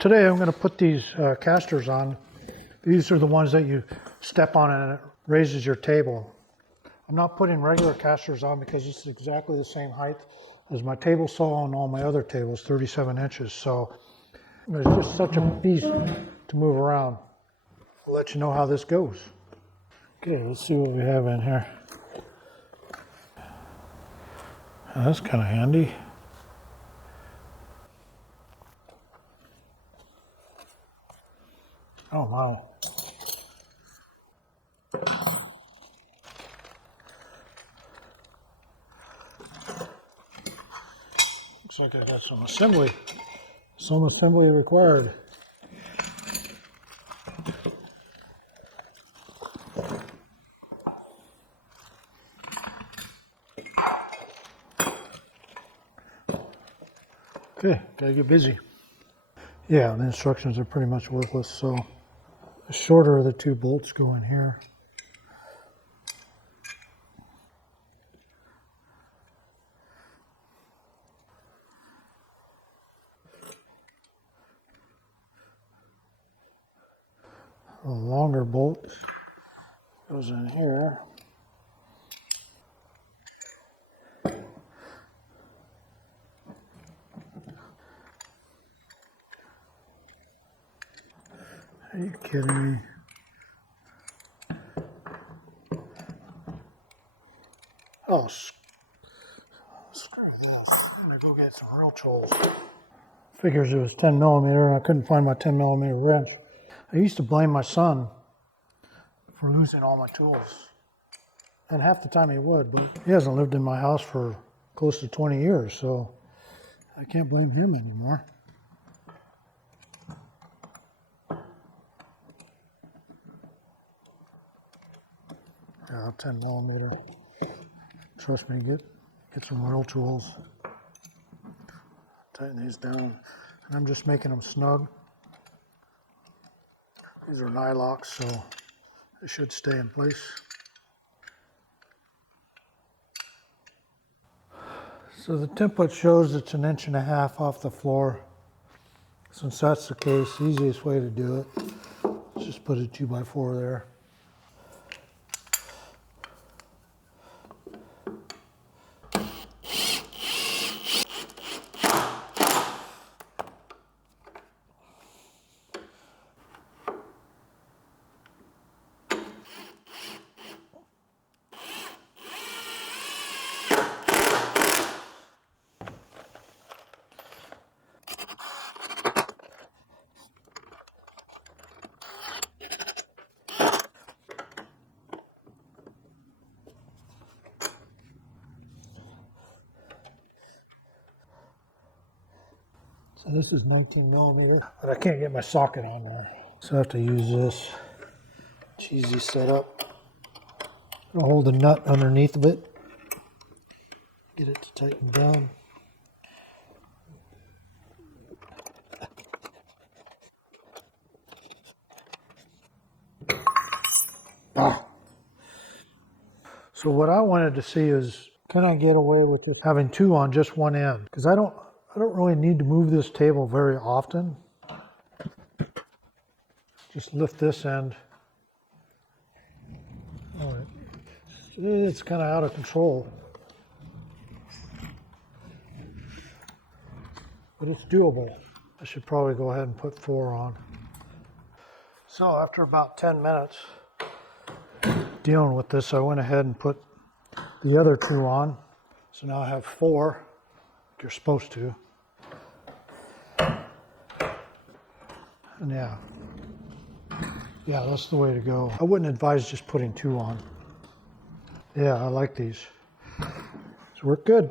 Today I'm going to put these casters on. These are the ones that you step on and it raises your table. I'm not putting regular casters on because it's exactly the same height as my table saw and all my other tables, 37 inches. So it's just such a beast to move around. I'll let you know how this goes. Okay, let's see what we have in here. That's kind of handy. Oh wow. Looks like I got some assembly. Some assembly required. Okay, gotta get busy. Yeah, the instructions are pretty much worthless, so the shorter of the two bolts go in here. The longer bolt goes in here. Are you kidding me? Oh, screw this. I'm gonna go get some real tools. Figures it was 10 millimeter and I couldn't find my 10 millimeter wrench. I used to blame my son for losing all my tools. And half the time he would, but he hasn't lived in my house for close to 20 years, so I can't blame him anymore. Yeah, 10 millimeter. Trust me, get some real tools. Tighten these down. And I'm just making them snug. These are nylocks, so they should stay in place. So the template shows it's 1.5 inches off the floor. Since that's the case, the easiest way to do it is just put a 2x4 there. So this is 19 millimeter, but I can't get my socket on there. So I have to use this cheesy setup. I'll hold the nut underneath of it. Get it to tighten down. Ah. So what I wanted to see is, can I get away with it having two on just one end? Because I don't really need to move this table very often. Just lift this end. Oh, it's kind of out of control. But it's doable. I should probably go ahead and put 4 on. So after about 10 minutes dealing with this, I went ahead and put the other 2 on. So now I have 4, like you're supposed to. And yeah, that's the way to go. I wouldn't advise just putting 2 on. Yeah, I like these. These work good.